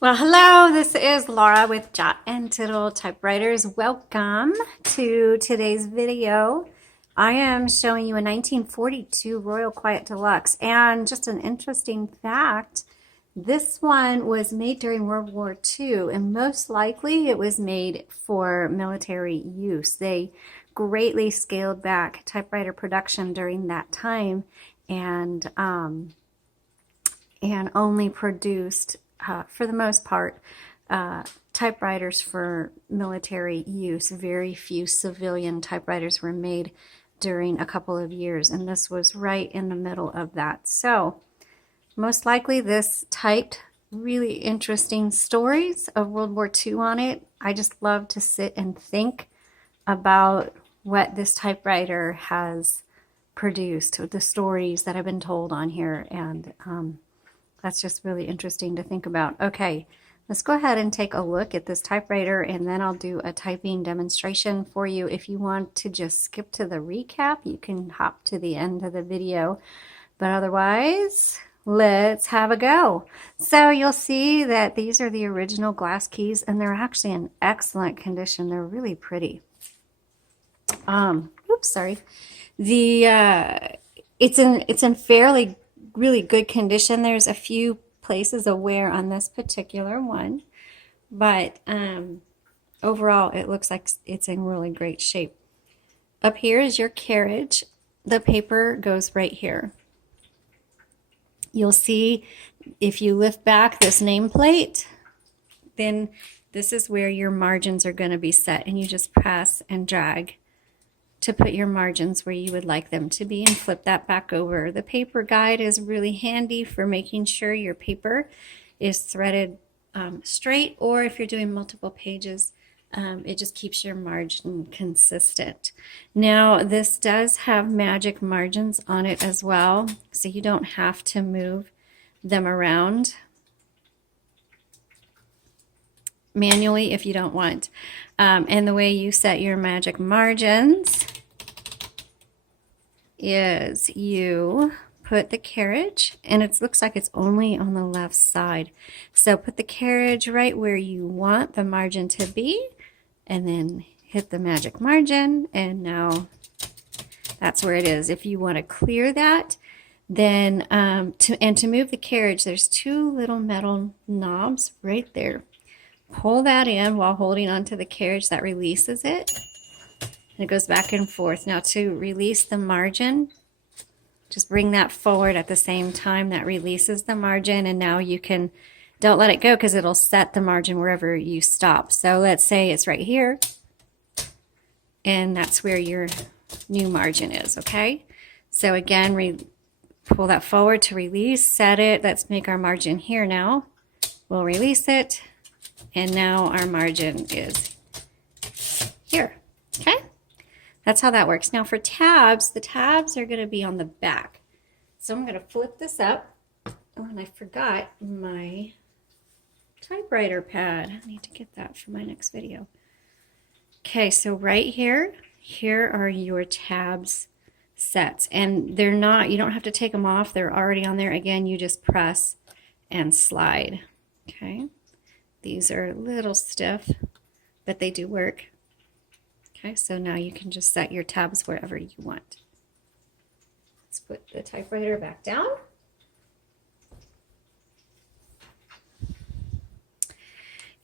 Well, hello, this is Laura with Jot and Tittle Typewriters. Welcome to today's video. I am showing you a 1942 Royal Quiet DeLuxe, and just an interesting fact, this one was made during World War II, and most likely it was made for military use. They greatly scaled back typewriter production during that time and only produced for the most part, typewriters for military use. Very few civilian typewriters were made during a couple of years, and this was right in the middle of that. So, most likely this typed really interesting stories of World War II on it. I just love to sit and think about what this typewriter has produced, the stories that have been told on here, and that's just really interesting to think about. Okay, let's go ahead and take a look at this typewriter, and then I'll do a typing demonstration for you. If you want to just skip to the recap, you can hop to the end of the video. But otherwise, let's have a go. So you'll see that these are the original glass keys, and they're actually in excellent condition. They're really pretty. Oops, sorry. It's in fairly really good condition. There's a few places of wear on this particular one, but overall it looks like it's in really great shape. Up here is your carriage. The paper goes right here. You'll see if you lift back this nameplate, then this is where your margins are going to be set, and you just press and drag to put your margins where you would like them to be and flip that back over. The paper guide is really handy for making sure your paper is threaded straight, or if you're doing multiple pages, it just keeps your margin consistent. Now, this does have magic margins on it as well, so you don't have to move them around manually if you don't want. And the way you set your magic margins is you put the carriage, and it looks like it's only on the left side. So put the carriage right where you want the margin to be, and then hit the magic margin, and now that's where it is. If you want to clear that, then to move the carriage, there's two little metal knobs right there. Pull that in while holding onto the carriage. That releases it, and it goes back and forth. Now, to release the margin, just bring that forward at the same time. That releases the margin, and now you can, don't let it go because it'll set the margin wherever you stop. So let's say it's right here, and that's where your new margin is, okay? So again, pull that forward to release, set it. Let's make our margin here now. We'll release it. And now our margin is here, okay? That's how that works. Now for tabs, the tabs are going to be on the back. So I'm going to flip this up. Oh, and I forgot my typewriter pad. I need to get that for my next video. Okay, so right here, here are your tabs sets. And they're not, you don't have to take them off. They're already on there. Again, you just press and slide, okay? These are a little stiff, but they do work. Okay, so now you can just set your tabs wherever you want. Let's put the typewriter back down.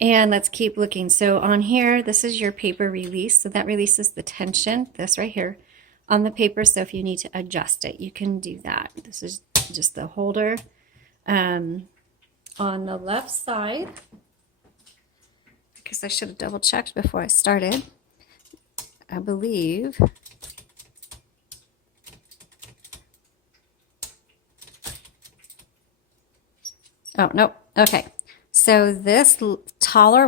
And let's keep looking. So on here, this is your paper release. So that releases the tension, this right here, on the paper. So if you need to adjust it, you can do that. This is just the holder. On the left side, because I should have double checked before I started. I believe oh, nope. Okay. So this the taller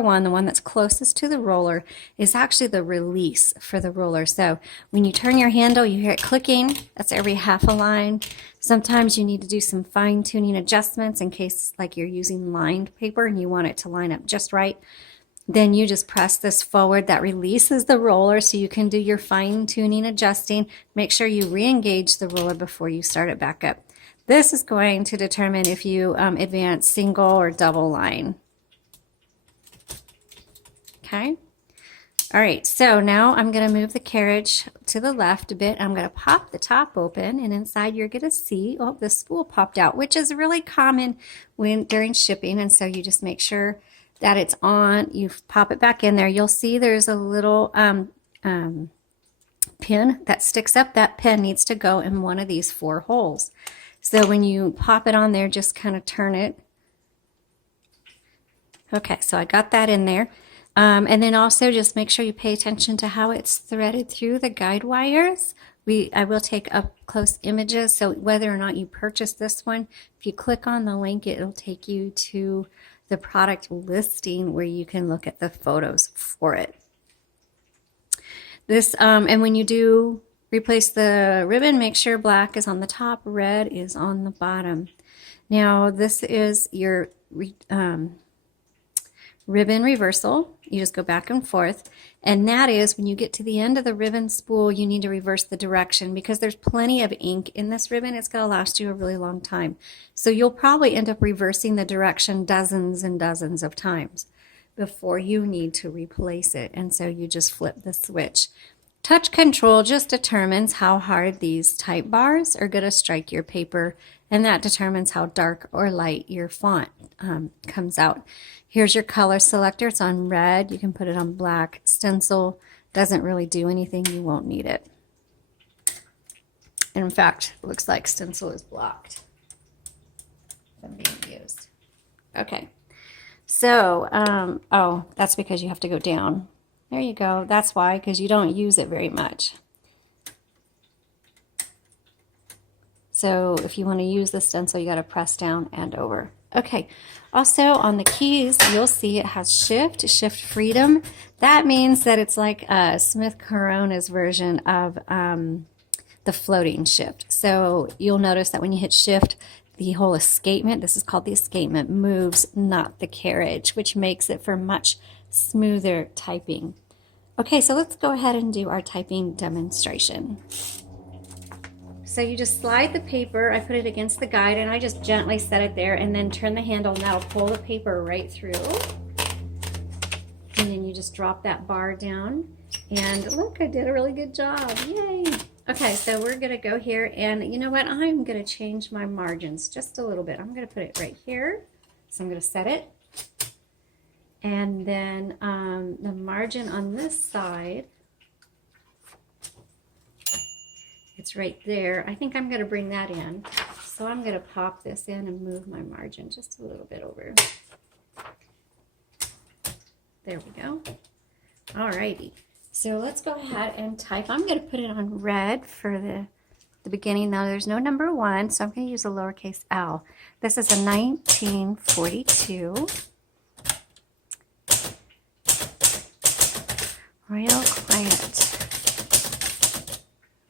one, the one that's closest to the roller, is actually the release for the roller. So when you turn your handle, you hear it clicking. That's every half a line. Sometimes you need to do some fine-tuning adjustments in case like you're using lined paper and you want it to line up just right. Then you just press this forward. That releases the roller so you can do your fine-tuning adjusting. Make sure you re-engage the roller before you start it back up. This is going to determine if you advance single or double line. Okay. All right, so now I'm going to move the carriage to the left a bit. I'm going to pop the top open, and inside you're going to see, oh, the spool popped out, which is really common during shipping. And so you just make sure that it's on. You pop it back in there. You'll see there's a little pin that sticks up. That pin needs to go in one of these 4 holes. So when you pop it on there, just kind of turn it. Okay, so I got that in there. And then also just make sure you pay attention to how it's threaded through the guide wires. I will take up close images, so whether or not you purchase this one, if you click on the link, it'll take you to the product listing where you can look at the photos for it. This, and when you do replace the ribbon, make sure black is on the top, red is on the bottom. Now this is your ribbon reversal. You just go back and forth, and that is when you get to the end of the ribbon spool, you need to reverse the direction because there's plenty of ink in this ribbon. It's going to last you a really long time. So you'll probably end up reversing the direction dozens and dozens of times before you need to replace it. And so you just flip the switch. Touch control just determines how hard these type bars are going to strike your paper, and that determines how dark or light your font comes out. Here's your color selector. It's on red. You can put it on black. Stencil doesn't really do anything. You won't need it. And in fact, it looks like stencil is blocked from being used. Okay. So, oh, that's because you have to go down. There you go. That's why, because you don't use it very much. So if you want to use the stencil, you got to press down and over. Okay. Also on the keys, you'll see it has shift freedom. That means that it's like Smith Corona's version of the floating shift. So you'll notice that when you hit shift, the whole escapement, this is called the escapement, moves, not the carriage, which makes it for much smoother typing. Okay, so let's go ahead and do our typing demonstration. So you just slide the paper, I put it against the guide, and I just gently set it there, and then turn the handle, and that'll pull the paper right through. And then you just drop that bar down, and look, I did a really good job, yay! Okay, so we're gonna go here, and you know what, I'm gonna change my margins just a little bit. I'm gonna put it right here, so I'm gonna set it. And then the margin on this side, it's right there. I think I'm going to bring that in. So I'm going to pop this in and move my margin just a little bit over. There we go. Alrighty. So let's go ahead and type. I'm going to put it on red for the beginning. Now there's no number 1, so I'm going to use a lowercase l. This is a 1942 Royal Quiet.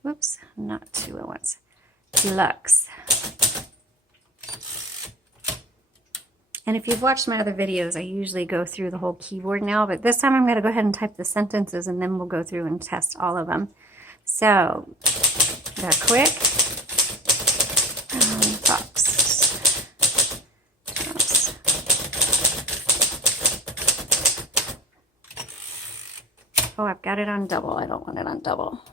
Whoops, not 2 at once. Deluxe. And if you've watched my other videos, I usually go through the whole keyboard now, but this time I'm going to go ahead and type the sentences, and then we'll go through and test all of them. So, the quick box. Oh, I've got it on double. I don't want it on double.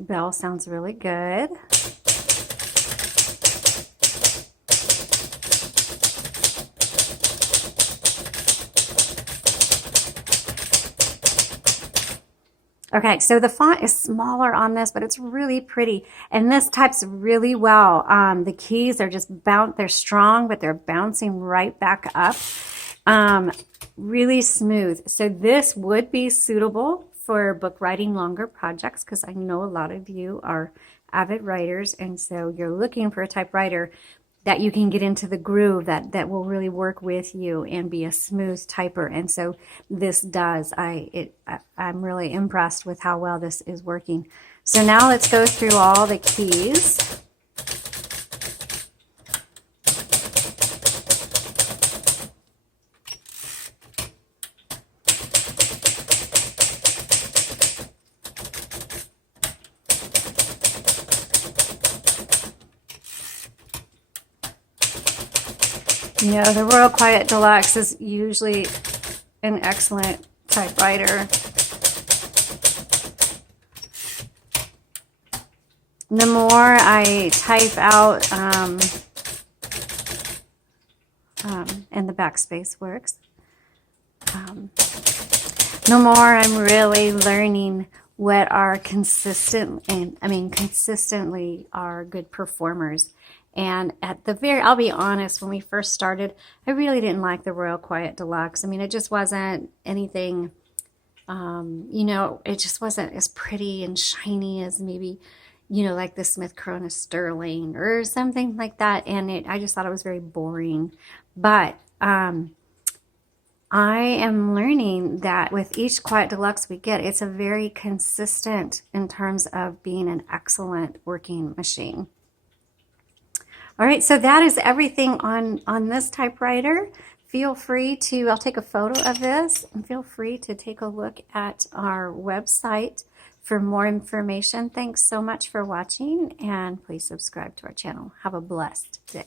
Bell sounds really good. Okay, so the font is smaller on this, but it's really pretty, and this types really well. The keys are just they're strong, but they're bouncing right back up. Really smooth. So this would be suitable for book writing longer projects, because I know a lot of you are avid writers, and so you're looking for a typewriter that you can get into the groove, that will really work with you and be a smooth typer. And so this does. I'm really impressed with how well this is working. So now let's go through all the keys. You know, the Royal Quiet DeLuxe is usually an excellent typewriter. The more I type out, and the backspace works, the more I'm really learning what are consistently are good performers. And I'll be honest, when we first started, I really didn't like the Royal Quiet DeLuxe. I mean, it just wasn't anything, it just wasn't as pretty and shiny as maybe, like the Smith Corona Sterling or something like that. And I just thought it was very boring. But I am learning that with each Quiet DeLuxe we get, it's a very consistent in terms of being an excellent working machine. All right, so that is everything on this typewriter. Feel free to, I'll take a photo of this, and feel free to take a look at our website for more information. Thanks so much for watching, and please subscribe to our channel. Have a blessed day.